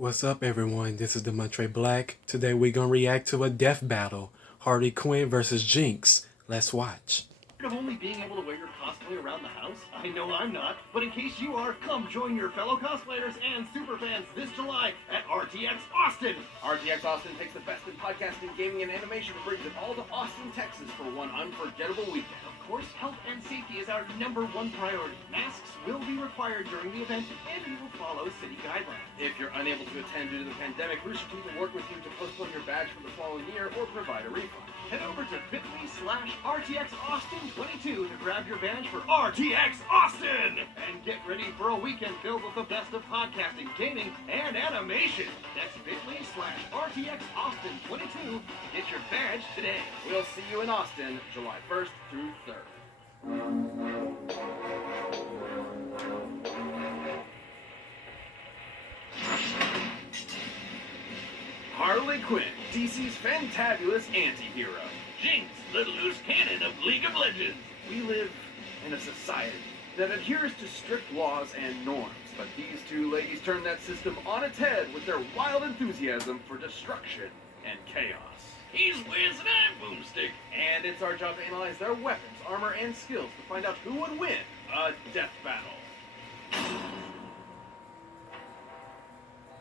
What's up, everyone? This is Demontre Black. Today we're gonna react to a death battle: Harley Quinn versus Jinx. Let's watch. Of only being able to wear your cosplay around the house? I know I'm not, but in case you are, come join your fellow cosplayers and superfans this July at RTX Austin. RTX Austin takes the best in podcasting, gaming, and animation and brings it all to Austin, Texas for one unforgettable weekend. Of course, health and safety is our #1 priority. Masks will be required during the event, and we will follow city guidelines. If you're unable to attend due to the pandemic, Rooster Teeth will work with you to postpone your badge for the following year or provide a refund. Head over to bit.ly/RTX Austin 22 to grab your badge for RTX Austin! And get ready for a weekend filled with the best of podcasting, gaming, and animation. That's bit.ly/RTX Austin 22 to get your badge today. We'll see you in Austin, July 1st through 3rd. Harley Quinn, DC's fantabulous anti-hero. Jinx, the loose cannon of League of Legends. We live in a society that adheres to strict laws and norms, but these two ladies turn that system on its head with their wild enthusiasm for destruction and chaos. He's Wiz and I'm Boomstick. And it's our job to analyze their weapons, armor, and skills to find out who would win a death battle.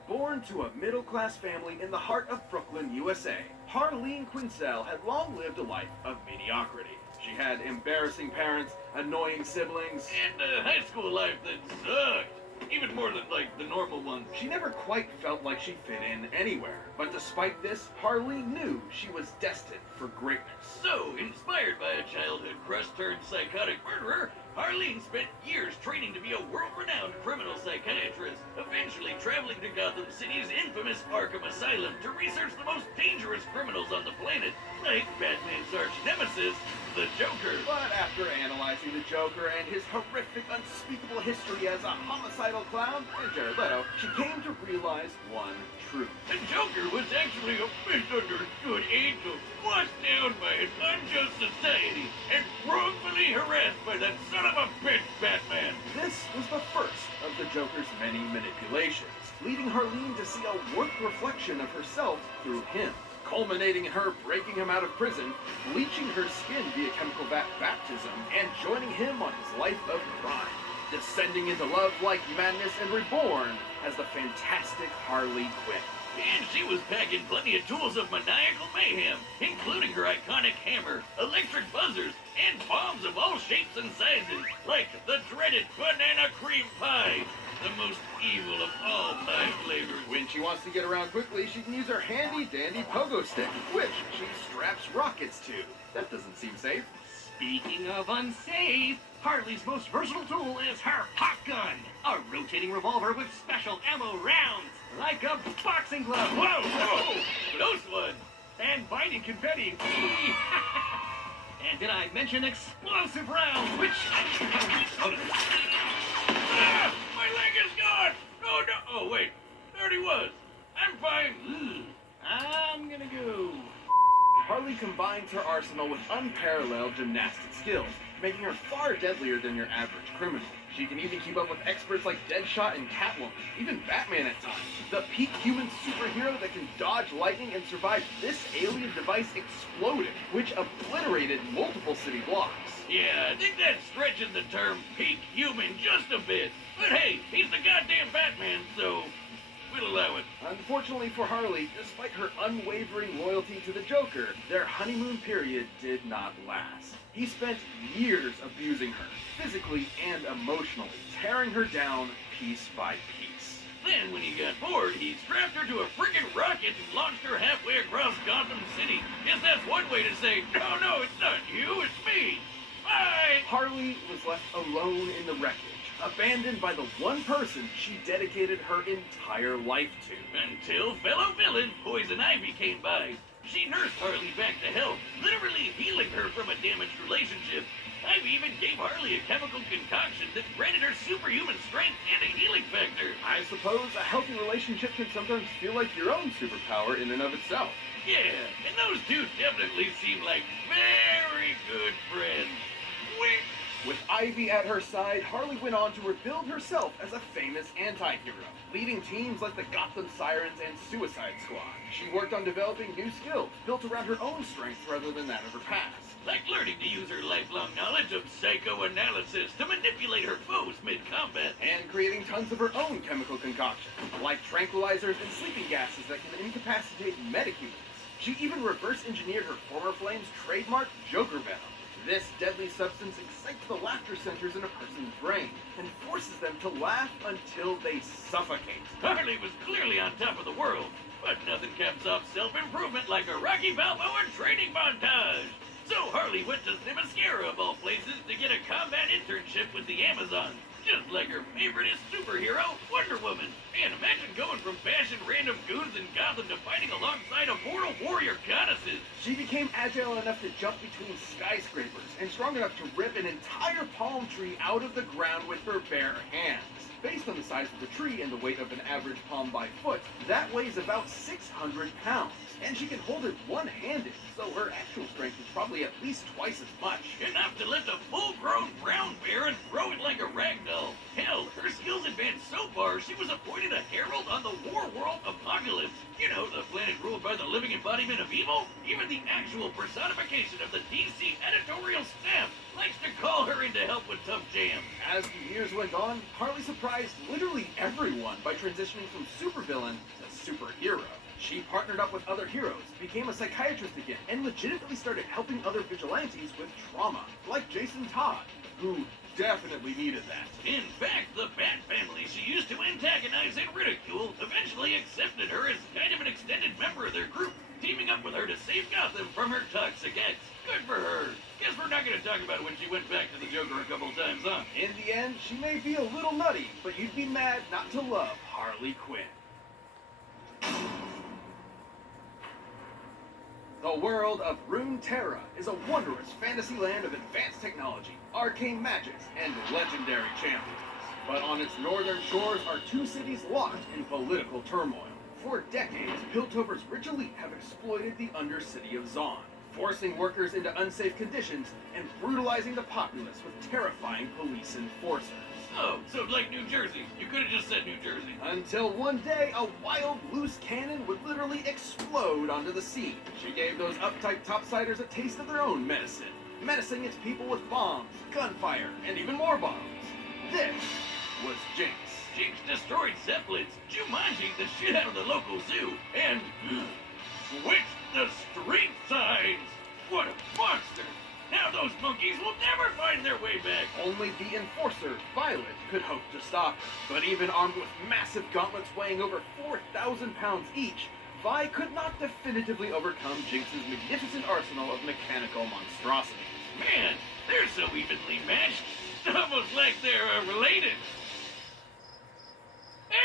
Born to a middle-class family in the heart of Brooklyn, USA, Harleen Quinzel had long lived a life of mediocrity. She had embarrassing parents, annoying siblings, And a high school life that sucked. Even more than, the normal ones. she never quite felt like she fit in anywhere. But despite this, Harleen knew she was destined for greatness. So, inspired by a childhood crush turned psychotic murderer, Harleen spent years training to be a world-renowned criminal psychiatrist, eventually traveling to Gotham City's infamous Arkham Asylum to research the most dangerous criminals on the planet, like Batman's arch nemesis, the Joker. But after analyzing the Joker and his horrific, unspeakable history as a homicidal clown, and Jared Leto, she came to realize one truth. The Joker was actually a misunderstood angel, washed down by an unjust society, and wrongfully harassed by that son of a bitch Batman. This was the first of the Joker's many manipulations, leading Harleen to see a warped reflection of herself through him, culminating in her breaking him out of prison, bleaching her skin via chemical baptism, and joining him on his life of crime, descending into love like madness and reborn as the fantastic Harley Quinn. And she was packing plenty of tools of maniacal mayhem, including her iconic hammer, electric buzzers, and bombs of all shapes and sizes, like the dreaded banana cream pie, the most evil of all pie flavors. When she wants to get around quickly, she can use her handy-dandy pogo stick, which she straps rockets to. That doesn't seem safe. Speaking of unsafe, Harley's most versatile tool is her pop gun, a rotating revolver with special ammo rounds, like a boxing glove. Whoa, close one. And binding confetti. And did I mention explosive rounds, which... Ah, my leg is gone! Oh, no! Oh, wait. There he was. I'm fine. I'm gonna go. Harley combines her arsenal with unparalleled gymnastic skills, making her far deadlier than your average criminal. She can even keep up with experts like Deadshot and Catwoman, even Batman at times. The peak human superhero that can dodge lightning and survive this alien device exploding, which obliterated multiple city blocks. Yeah, I think that's stretching the term peak human just a bit. But hey, he's the goddamn Batman, so we'll allow it. Unfortunately for Harley, despite her unwavering loyalty to the Joker, their honeymoon period did not last. He spent years abusing her, physically and emotionally, tearing her down piece by piece. Then, when he got bored, he strapped her to a friggin' rocket and launched her halfway across Gotham City. Guess that's one way to say, no, it's not you, it's me. Bye! Harley was left alone in the wreckage, abandoned by the one person she dedicated her entire life to. Until fellow villain Poison Ivy came by. She nursed Harley back to health, literally healing her from a damaged relationship. Ivy even gave Harley a chemical concoction that granted her superhuman strength and a healing factor. I suppose a healthy relationship can sometimes feel like your own superpower in and of itself. Yeah, and those two definitely seem like very good friends. Wink. With Ivy at her side, Harley went on to rebuild herself as a famous anti-hero, leading teams like the Gotham Sirens and Suicide Squad. She worked on developing new skills built around her own strengths rather than that of her past. Like learning to use her lifelong knowledge of psychoanalysis to manipulate her foes mid-combat. And creating tons of her own chemical concoctions, like tranquilizers and sleeping gases that can incapacitate metahumans. She even reverse engineered her former flame's trademark Joker Venom. This deadly substance excites the laughter centers in a person's brain and forces them to laugh until they suffocate. Harley was clearly on top of the world, but nothing caps off self-improvement like a Rocky Balboa training montage. So Harley went to Themyscira, of all places, to get a combat internship with the Amazons, just like her favoriteest superhero, Wonder Woman. And imagine going from bashing random goons in Gotham to fighting alongside immortal warrior goddesses. She became agile enough to jump between skyscrapers and strong enough to rip an entire palm tree out of the ground with her bare hands. Based on the size of the tree and the weight of an average palm by foot, that weighs about 600 pounds. And she can hold it one-handed, so her actual strength is probably at least twice as much. Enough to lift a full-grown brown bear and throw it like a ragdoll. Hell, her skills advanced so far, she was appointed a herald on the War World Apocalypse. You know, the planet ruled by the living embodiment of evil? Even the actual personification of the DC editorial staff likes to call her in to help with tough jams. As the years went on, Harley surprised literally everyone by transitioning from supervillain to superhero. She partnered up with other heroes, became a psychiatrist again, and legitimately started helping other vigilantes with trauma, like Jason Todd, who definitely needed that. In fact, the Bat family she used to antagonize and ridicule eventually accepted her as kind of an extended member of their group, teaming up with her to save Gotham from her toxic ex. Good for her. Guess we're not going to talk about when she went back to the Joker a couple times, huh? In the end, she may be a little nutty, but you'd be mad not to love Harley Quinn. The world of Runeterra is a wondrous fantasy land of advanced technology, arcane magics, and legendary champions. But on its northern shores are two cities locked in political turmoil. For decades, Piltover's rich elite have exploited the undercity of Zaun, forcing workers into unsafe conditions and brutalizing the populace with terrifying police enforcers. Oh, so like New Jersey. You could have just said New Jersey. Until one day, a wild, loose cannon would literally explode onto the scene. She gave those uptight topsiders a taste of their own medicine, menacing its people with bombs, gunfire, and even more bombs. This was Jinx. Jinx destroyed Zeppelins, Jumanji the shit out of the local zoo, and switched the street signs. What a monster! Now those monkeys will never find their way back. Only the enforcer, Violet, could hope to stop her. But even armed with massive gauntlets weighing over 4,000 pounds each, Vi could not definitively overcome Jinx's magnificent arsenal of mechanical monstrosities. Man, they're so evenly matched. Almost like they're related.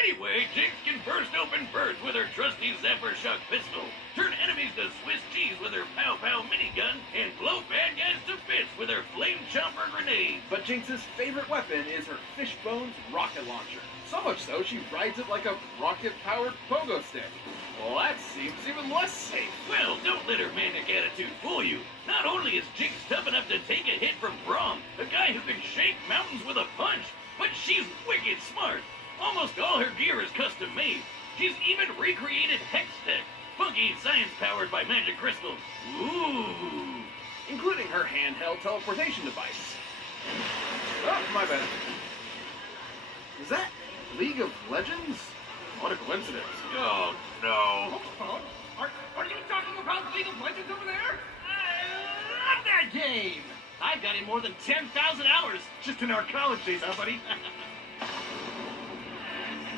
Anyway, Jinx can burst open birds with her trusty Zephyr Shock pistol, turn enemies to Swiss cheese with her Pow Pow minigun, and blow bad guys to bits with her Flame Chomper grenade. But Jinx's favorite weapon is her Fishbones rocket launcher. So much so, she rides it like a rocket-powered pogo stick. Well, that seems even less safe. Well, don't let her manic attitude fool you. Not only is Jinx tough enough to take a hit from Braum, a guy who can shake mountains with a punch, but she's wicked smart. Almost all her gear is custom made. She's even recreated Hextech, funky science powered by magic crystals. Ooh. Including her handheld teleportation device. Oh, my bad. Is that League of Legends? What a coincidence. Oh, no. Are you talking about League of Legends over there? I love that game! I've got in more than 10,000 hours just in our college days, huh, buddy?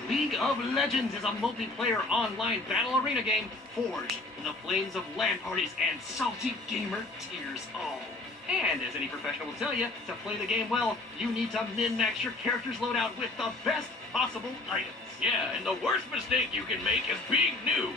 League of Legends is a multiplayer online battle arena game forged in the flames of LAN parties and salty gamer tears. Oh. And as any professional will tell you, to play the game well, you need to min-max your character's loadout with the best possible items. Yeah, and the worst mistake you can make is being new.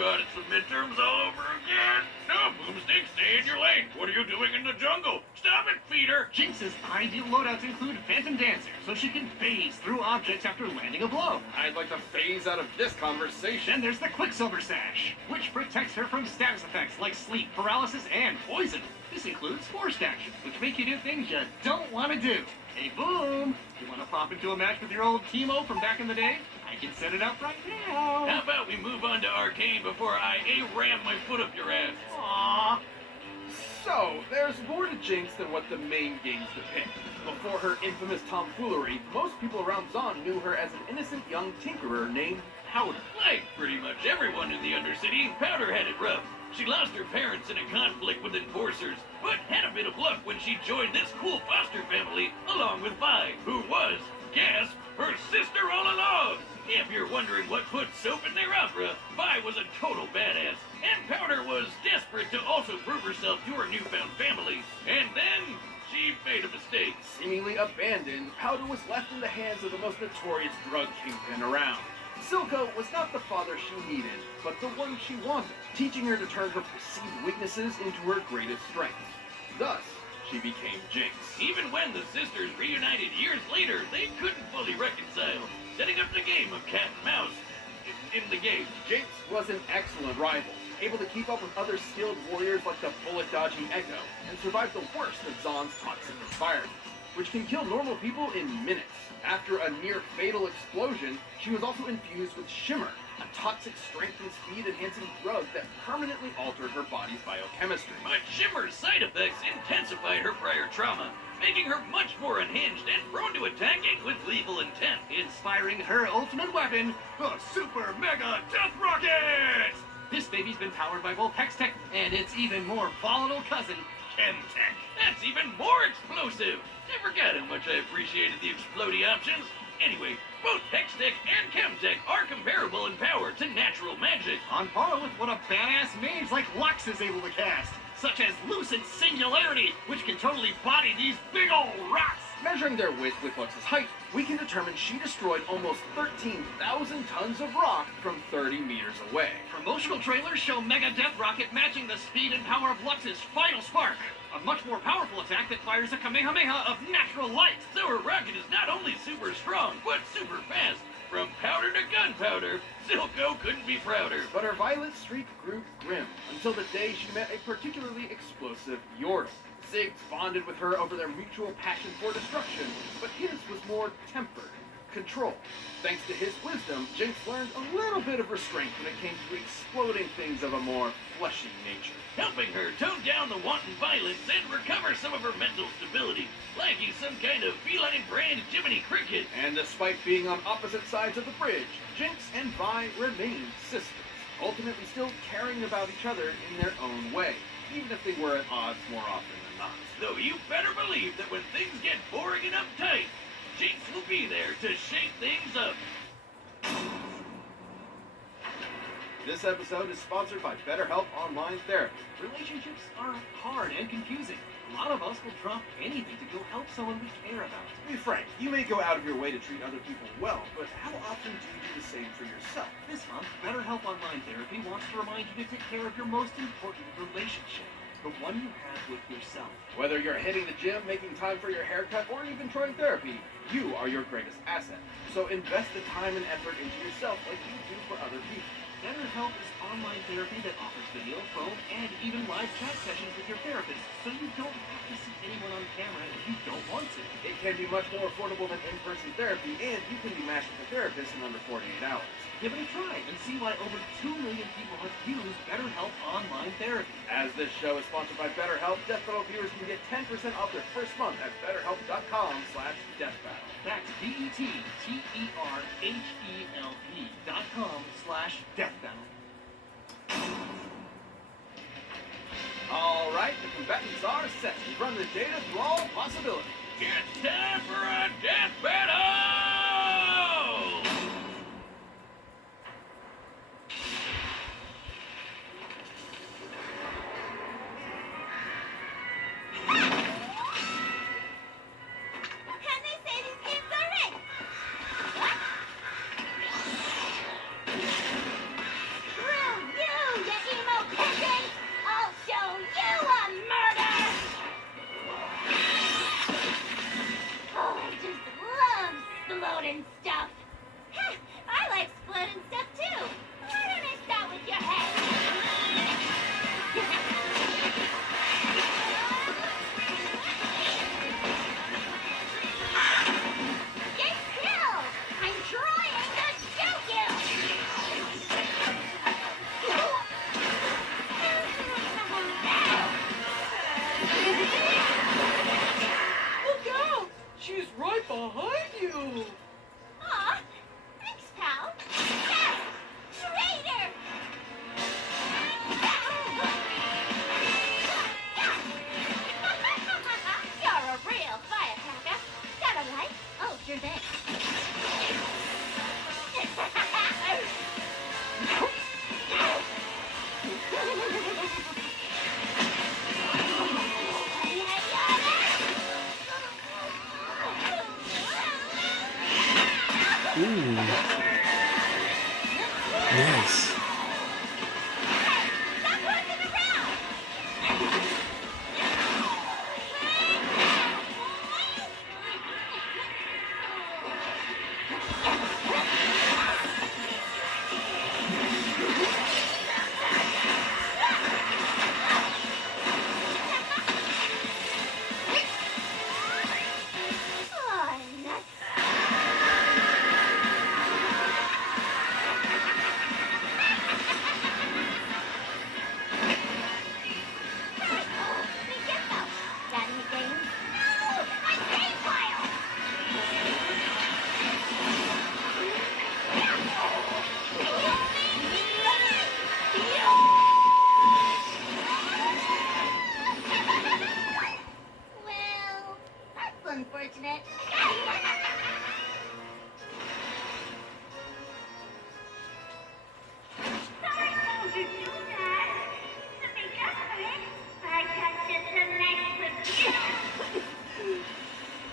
God, it's the midterms all over again. No, Boomstick, stay in your lane. What are you doing in the jungle? Stop it, Feeder. Jinx's ideal loadouts include Phantom Dancer, so she can phase through objects after landing a blow. I'd like to phase out of this conversation. Then there's the Quicksilver Sash, which protects her from status effects like sleep, paralysis, and poison. This includes forced actions, which make you do things you don't want to do. Hey, Boom! You want to pop into a match with your old Teemo from back in the day? I can set it up right now. How about we move on to Arcane before I ram my foot up your ass? Aww. So, there's more to Jinx than what the main games depict. Before her infamous tomfoolery, most people around Zaun knew her as an innocent young tinkerer named Powder. Like pretty much everyone in the Undercity, Powder had it rough. She lost her parents in a conflict with enforcers, but had a bit of luck when she joined this cool foster family along with Vi, who was, gasp, her sister all along. If you're wondering what put soap in their opera, Vi was a total badass, and Powder was desperate to also prove herself to her newfound family. And then she made a mistake. Seemingly abandoned, Powder was left in the hands of the most notorious drug kingpin around. Silco was not the father she needed, but the one she wanted, teaching her to turn her perceived weaknesses into her greatest strengths. Thus, she became Jinx. Even when the sisters reunited years later, they couldn't fully reconcile, setting up the game of cat and mouse in the game. Jinx was an excellent rival, able to keep up with other skilled warriors like the bullet-dodging Echo, and survive the worst of Zaun's toxic environments, which can kill normal people in minutes. After a near-fatal explosion, she was also infused with Shimmer, a toxic strength and speed-enhancing drug that permanently altered her body's biochemistry. But Shimmer's side effects intensified her prior trauma, making her much more unhinged and prone to attacking with lethal intent. Inspiring her ultimate weapon, the Super Mega Death Rocket! This baby's been powered by both Hextech and its even more volatile cousin, Chemtech. That's even more explosive! I forgot how much I appreciated the explodey options. Anyway, both Hextech and Chemtech are comparable in power to natural magic. On par with what a badass mage like Lux is able to cast, such as Lucid Singularity, which can totally body these big old rocks. Measuring their width with Lux's height, we can determine she destroyed almost 13,000 tons of rock from 30 meters away. Promotional trailers show Mega Death Rocket matching the speed and power of Lux's Final Spark, a much more powerful attack that fires a Kamehameha of natural light. So her rocket is not only super strong, but super fast. From powder to gunpowder, Silco couldn't be prouder. But her violent streak grew grim until the day she met a particularly explosive Yordle. Ziggs bonded with her over their mutual passion for destruction, but his was more tempered, controlled. Thanks to his wisdom, Jinx learned a little bit of restraint when it came to exploding things of a more fleshy nature. Helping her tone down the wanton violence and recover some of her mental stability, like he's some kind of feline brand Jiminy Cricket. And despite being on opposite sides of the bridge, Jinx and Vi remained sisters, ultimately still caring about each other in their own way, even if they were at odds more often than not. Though you better believe that when things get boring and uptight, Jinx will be there to shake things up. This episode is sponsored by BetterHelp Online Therapy. Relationships are hard and confusing. A lot of us will drop anything to go help someone we care about. To be frank, you may go out of your way to treat other people well, but how often do you do the same for yourself? This month, BetterHelp Online Therapy wants to remind you to take care of your most important relationship, the one you have with yourself. Whether you're hitting the gym, making time for your haircut, or even trying therapy, you are your greatest asset. So invest the time and effort into yourself like you do for other people. BetterHelp is online therapy that offers video, phone, and even live chat sessions with your therapist, so you don't have to see anyone on camera if you don't want to. It can be much more affordable than in-person therapy, and you can be matched with a therapist in under 48 hours. Give it a try and see why over 2 million people have used BetterHelp Online Therapy. As this show is sponsored by BetterHelp, Death Battle viewers can get 10% off their first month at BetterHelp.com/DeathBattle. That's BetterHelp.com/DeathBattle. All right, the combatants are set to run the data through all possibilities. It's time for a death battle! And they say these games are rigged. What? Screw you! Yes. Stop working around! Oh, nuts. Got any games? No! My game file! Well, that's unfortunate. Sorry, told you to do that. To be different, I got just a nice whip.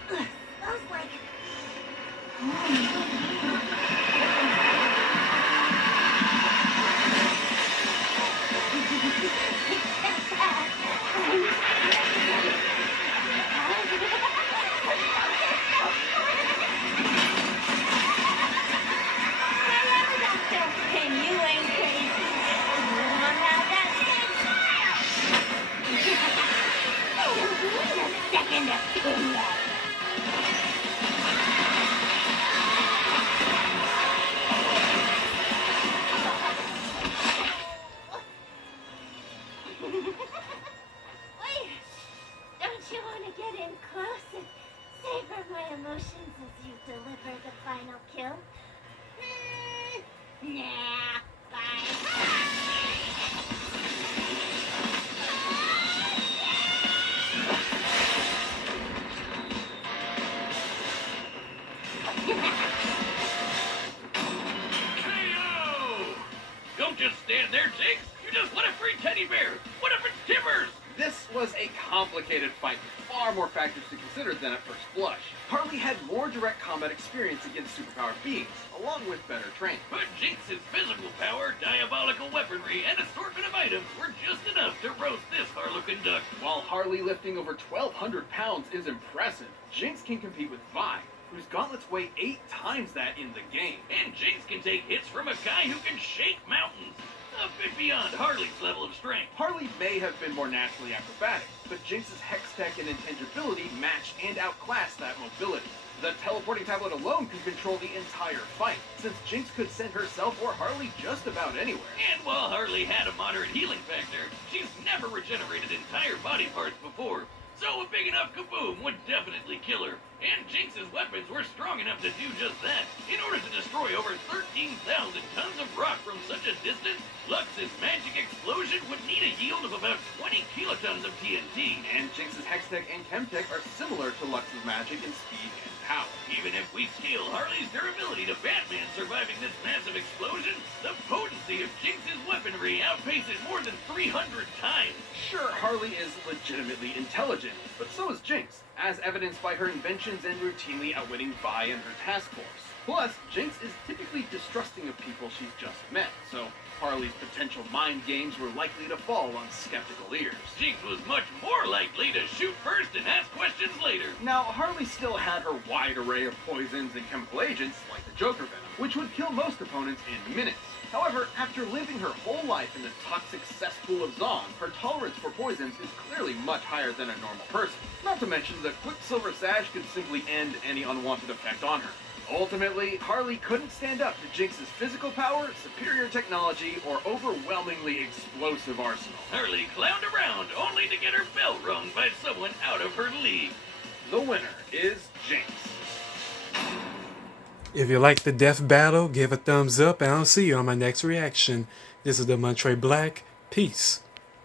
Smells like... And you ain't crazy. You don't have that same smile. Wait a second opinion. Wait, don't you want to get in close and savor my emotions as you deliver the final kill? Nah, bye. KO! Don't just stand there, Jinx. You just won a free teddy bear. What if it's Timbers? This was a complicated fight with far more factors to consider than at first blush. Harley had more direct combat experience against superpowered beings, along with better training. But Jinx's physical power, diabolical weaponry, and assortment of items were just enough to roast this Harlequin duck. While Harley lifting over 1,200 pounds is impressive, Jinx can compete with Vi, whose gauntlets weigh 8 times that in the game. And Jinx can take hits from a guy who can shake mountains. A bit beyond Harley's level of strength. Harley may have been more naturally acrobatic, but Jinx's hex tech and intangibility matched and outclassed that mobility. The teleporting tablet alone could control the entire fight, since Jinx could send herself or Harley just about anywhere. And while Harley had a moderate healing factor, she's never regenerated entire body parts before. So a big enough kaboom would definitely kill her. And Jinx's weapons were strong enough to do just that. In order to destroy over 13,000 tons of rock from such a distance, Lux's magic explosion would need a yield of about 20 kilotons of TNT. And Jinx's Hextech and Chemtech are similar to Lux's magic in speed and power. Even if we scale Harley's durability to Batman surviving this massive explosion, the potency of Jinx's weaponry outpaces more than 300 times. Sure, Harley is legitimately intelligent, but so is Jinx, as evidenced by her inventions and routinely outwitting Vi and her task force. Plus, Jinx is typically distrusting of people she's just met, so Harley's potential mind games were likely to fall on skeptical ears. Jinx was much more likely to shoot first and ask questions later. Now, Harley still had her wide array of poisons and chemical agents, like the Joker Venom, which would kill most opponents in minutes. However, after living her whole life in the toxic cesspool of Zon, her tolerance for poisons is clearly much higher than a normal person. Not to mention, the Quicksilver Sash could simply end any unwanted effect on her. Ultimately, Harley couldn't stand up to Jinx's physical power, superior technology, or overwhelmingly explosive arsenal. Harley clowned around only to get her bell rung by someone out of her league. The winner is Jinx. If you like the death battle, give a thumbs up and I'll see you on my next reaction. This is the Montre Black. Peace.